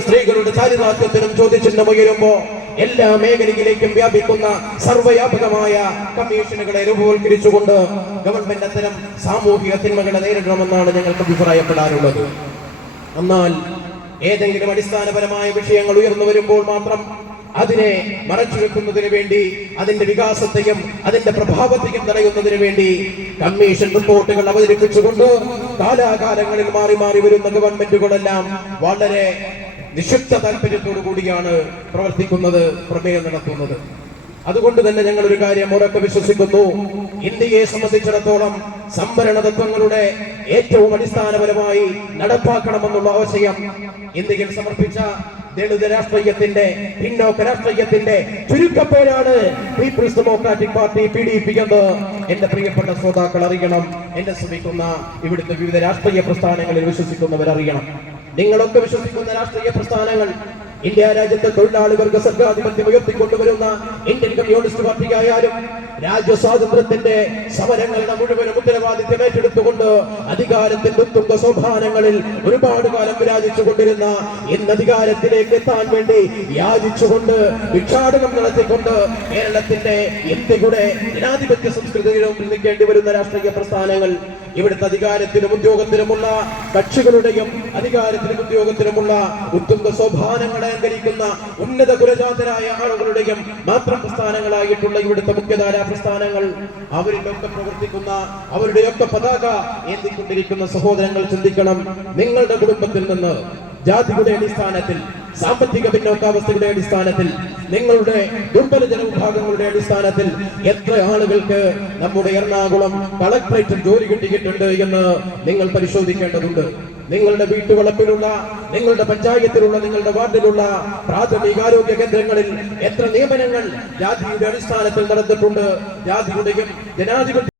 സ്ത്രീകളുടെ ചാരിതാർത്ഥ്യത്തിനും ചോദ്യചിഹ്നം ഉയരുമ്പോ എല്ലാ മേഖലയിലേക്കും വ്യാപിക്കുന്ന സർവ്വവ്യാപകമായ കമ്മീഷനുകളെ രൂപവൽക്കരിച്ചുകൊണ്ട് ഗവൺമെന്റ് അത്തരം സാമൂഹിക തിന്മകളെ നേരിടണമെന്നാണ് ഞങ്ങൾക്ക് അഭിപ്രായപ്പെടാനുള്ളത്. എന്നാൽ ഏതെങ്കിലും അടിസ്ഥാനപരമായ വിഷയങ്ങൾ ഉയർന്നു വരുമ്പോൾ മാത്രം അതിനെ മറച്ചുവെക്കുന്നതിന് വേണ്ടി, അതിന്റെ വികാസത്തെയും അതിന്റെ പ്രഭാവത്തെയും തടയുന്നതിന് വേണ്ടി കമ്മീഷൻ റിപ്പോർട്ടുകൾ അവതരിപ്പിച്ചുകൊണ്ട് കാലാകാലങ്ങളിൽ മാറി മാറി വരുന്ന ഗവൺമെന്റുകളെല്ലാം വളരെ നിക്ഷിപ്ത താല്പര്യത്തോടു കൂടിയാണ് പ്രവർത്തിക്കുന്നത്, പ്രമേയം നടത്തുന്നത്. അതുകൊണ്ട് തന്നെ ഞങ്ങൾ ഒരു കാര്യം ഉറക്കെ വിശ്വസിക്കുന്നു. ഇന്ത്യയെ സംബന്ധിച്ചിടത്തോളം സംവരണ തത്വങ്ങളുടെ ഏറ്റവും അടിസ്ഥാനപരമായി നടപ്പാക്കണമെന്നുള്ള ആശയം ഇന്ത്യയിൽ സമർപ്പിച്ച ദളിത് രാഷ്ട്രീയത്തിന്റെ, പിന്നോക്ക രാഷ്ട്രീയത്തിന്റെ ചുരുക്കപ്പേരാണ് പീപ്പിൾസ് ഡെമോക്രാറ്റിക് പാർട്ടി PDP എന്ന് എന്റെ പ്രിയപ്പെട്ട ശ്രോതാക്കൾ അറിയണം. എന്നെ ശ്രമിക്കുന്ന ഇവിടുത്തെ വിവിധ രാഷ്ട്രീയ പ്രസ്ഥാനങ്ങളിൽ വിശ്വസിക്കുന്നവർ അറിയണം. നിങ്ങളൊക്കെ വിശ്വസിക്കുന്ന രാഷ്ട്രീയ പ്രസ്ഥാനങ്ങൾ ഇന്ത്യ രാജ്യത്തെ തൊഴിലാളി വർഗ സർഗാധിപത്യം ഉയർത്തിക്കൊണ്ടുവരുന്ന ഇന്ത്യൻ കമ്മ്യൂണിസ്റ്റ് പാർട്ടിയായാലും രാജ്യ സ്വാതന്ത്ര്യത്തിന്റെ സമരങ്ങളുടെ മുഴുവനും ഉത്തരവാദിത്വം ഏറ്റെടുത്തുകൊണ്ട് അധികാരത്തിന്റെ ഉത്തുംഗ സോപാനങ്ങളിൽ ഒരുപാട് കാലം വിരാജിച്ചു കൊണ്ടിരുന്ന ഇന്ന് അധികാരത്തിലേക്ക് എത്താൻ വേണ്ടി യാചിച്ചുകൊണ്ട് ഭിക്ഷാടനം നടത്തിക്കൊണ്ട് കേരളത്തിന്റെ ഇന്ത്യയുടെ ജനാധിപത്യ സംസ്കൃതിയിലും നിൽക്കേണ്ടി വരുന്ന രാഷ്ട്രീയ പ്രസ്ഥാനങ്ങൾ ഇവിടുത്തെ അധികാരത്തിനും ഉദ്യോഗത്തിനുമുള്ള കക്ഷികളുടെയും അധികാരത്തിനും ഉദ്യോഗത്തിനുമുള്ള ഉത്തുംഗ സോപാനങ്ങളെ അലങ്കരിക്കുന്ന ഉന്നത കുലജാതരായ ആളുകളുടെയും മാത്രം പ്രസ്ഥാനങ്ങളായിട്ടുള്ള ഇവിടുത്തെ മുഖ്യധാരാ പ്രസ്ഥാനങ്ങൾ, അവരിലൊക്കെ പ്രവർത്തിക്കുന്ന, അവരുടെയൊക്കെ പതാക ഏന്തിക്കൊണ്ടിരിക്കുന്ന സഹോദരങ്ങൾ ചിന്തിക്കണം. നിങ്ങളുടെ കുടുംബത്തിൽ നിന്ന് ജാതിയുടെ അടിസ്ഥാനത്തിൽ, സാമ്പത്തിക പിന്നോക്കാവസ്ഥയുടെ അടിസ്ഥാനത്തിൽ, നിങ്ങളുടെ ദുർബല ജനവിഭാഗങ്ങളുടെ അടിസ്ഥാനത്തിൽ എത്ര ആളുകൾക്ക് നമ്മുടെ എറണാകുളം കളക്ടറേറ്റിൽ ജോലി കിട്ടിയിട്ടുണ്ട് എന്ന് നിങ്ങൾ പരിശോധിക്കേണ്ടതുണ്ട്. നിങ്ങളുടെ വീട്ടുവളപ്പിലുള്ള, നിങ്ങളുടെ പഞ്ചായത്തിലുള്ള, നിങ്ങളുടെ വാർഡിലുള്ള പ്രാഥമികാരോഗ്യ കേന്ദ്രങ്ങളിൽ എത്ര നിയമനങ്ങൾ ജാതിയുടെ അടിസ്ഥാനത്തിൽ നടന്നിട്ടുണ്ട്? ജാതിയുടെയും ജനാധിപത്യ